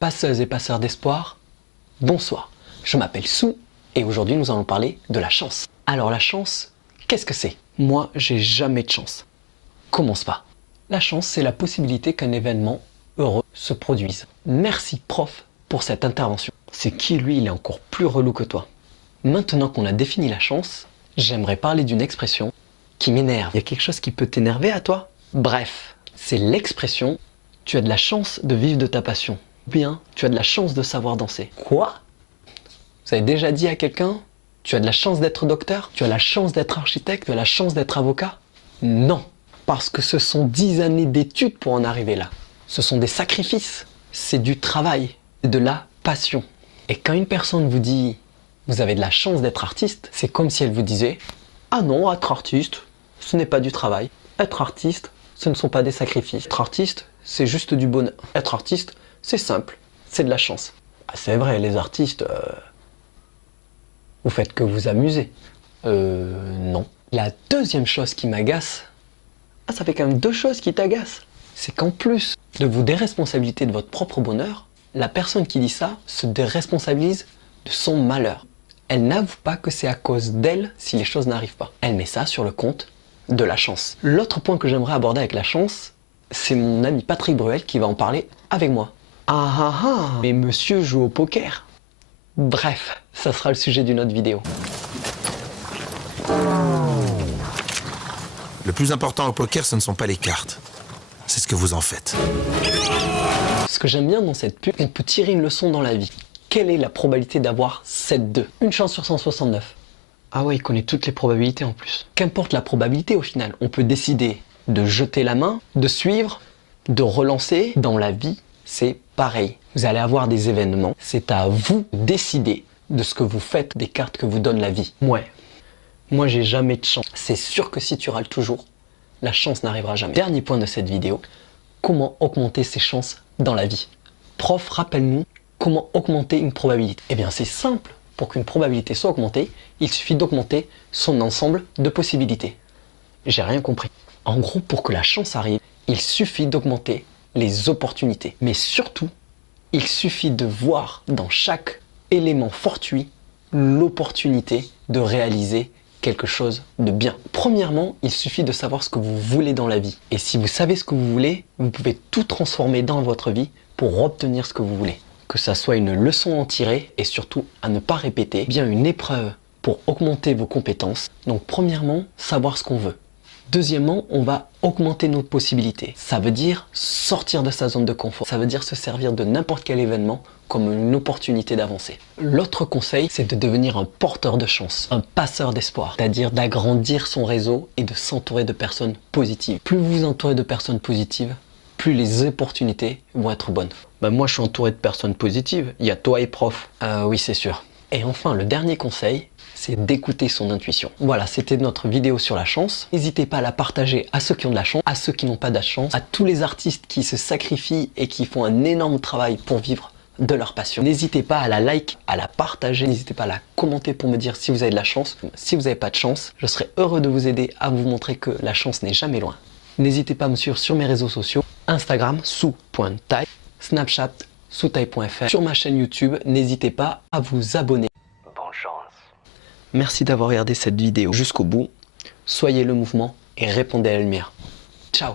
Passeuses et passeurs d'espoir, bonsoir. Je m'appelle Sou et aujourd'hui nous allons parler de la chance. Alors la chance, qu'est-ce que c'est? Moi, j'ai jamais de chance. Commence pas. La chance, c'est la possibilité qu'un événement heureux se produise. Merci prof pour cette intervention. C'est qui lui, il est encore plus relou que toi. Maintenant qu'on a défini la chance, j'aimerais parler d'une expression qui m'énerve. Il y a quelque chose qui peut t'énerver à toi? Bref, c'est l'expression « tu as de la chance de vivre de ta passion » ou bien « tu as de la chance de savoir danser ». Quoi? Vous avez déjà dit à quelqu'un « tu as de la chance d'être docteur », « tu as la chance d'être architecte », « tu as la chance d'être avocat ». Non, parce que ce sont 10 années d'études pour en arriver là. Ce sont des sacrifices, c'est du travail, de la passion. Et quand une personne vous dit « vous avez de la chance d'être artiste », c'est comme si elle vous disait « ah non, être artiste, ce n'est pas du travail. Être artiste, ce ne sont pas des sacrifices. Être artiste, c'est juste du bonheur. Être artiste, c'est simple, c'est de la chance. » Ah, c'est vrai, les artistes, vous faites que vous amuser. Non. La deuxième chose qui m'agace, ça fait quand même 2 choses qui t'agacent. C'est qu'en plus de vous déresponsabiliser de votre propre bonheur, la personne qui dit ça se déresponsabilise de son malheur. Elle n'avoue pas que c'est à cause d'elle si les choses n'arrivent pas. Elle met ça sur le compte de la chance. L'autre point que j'aimerais aborder avec la chance, c'est mon ami Patrick Bruel qui va en parler avec moi. Ah ah ah, mais monsieur joue au poker. Bref, ça sera le sujet d'une autre vidéo. Le plus important au poker, ce ne sont pas les cartes. C'est ce que vous en faites. Ce que j'aime bien dans cette pub, on peut tirer une leçon dans la vie. Quelle est la probabilité d'avoir 7-2? Une chance sur 169. Ah ouais, il connaît toutes les probabilités en plus. Qu'importe la probabilité au final, on peut décider de jeter la main, de suivre, de relancer. Dans la vie, c'est pareil. Vous allez avoir des événements, c'est à vous de décider de ce que vous faites des cartes que vous donne la vie. Ouais. Moi, j'ai jamais de chance. C'est sûr que si tu râles toujours, la chance n'arrivera jamais. Dernier point de cette vidéo, comment augmenter ses chances dans la vie? Prof, rappelle-nous comment augmenter une probabilité. Eh bien, c'est simple. Pour qu'une probabilité soit augmentée, il suffit d'augmenter son ensemble de possibilités. J'ai rien compris. En gros, pour que la chance arrive, il suffit d'augmenter les opportunités. Mais surtout, il suffit de voir dans chaque élément fortuit l'opportunité de réaliser quelque chose de bien. Premièrement, il suffit de savoir ce que vous voulez dans la vie. Et si vous savez ce que vous voulez, vous pouvez tout transformer dans votre vie pour obtenir ce que vous voulez. Que ça soit une leçon à en tirer et surtout à ne pas répéter, bien une épreuve pour augmenter vos compétences. Donc premièrement, savoir ce qu'on veut. Deuxièmement, on va augmenter nos possibilités. Ça veut dire sortir de sa zone de confort. Ça veut dire se servir de n'importe quel événement comme une opportunité d'avancer. L'autre conseil, c'est de devenir un porteur de chance, un passeur d'espoir. C'est-à-dire d'agrandir son réseau et de s'entourer de personnes positives. Plus vous vous entourez de personnes positives, plus les opportunités vont être bonnes. Ben moi, je suis entouré de personnes positives. Il y a toi et prof. Oui, c'est sûr. Et enfin, le dernier conseil, c'est d'écouter son intuition. Voilà, c'était notre vidéo sur la chance. N'hésitez pas à la partager à ceux qui ont de la chance, à ceux qui n'ont pas de chance, à tous les artistes qui se sacrifient et qui font un énorme travail pour vivre de leur passion. N'hésitez pas à la like, à la partager, n'hésitez pas à la commenter pour me dire si vous avez de la chance. Si vous n'avez pas de chance, je serai heureux de vous aider à vous montrer que la chance n'est jamais loin. N'hésitez pas à me suivre sur mes réseaux sociaux, Instagram, sou.tai, Snapchat, soutai.fr. Sur ma chaîne YouTube, n'hésitez pas à vous abonner. Bonne chance. Merci d'avoir regardé cette vidéo jusqu'au bout. Soyez le mouvement et répondez à la lumière. Ciao!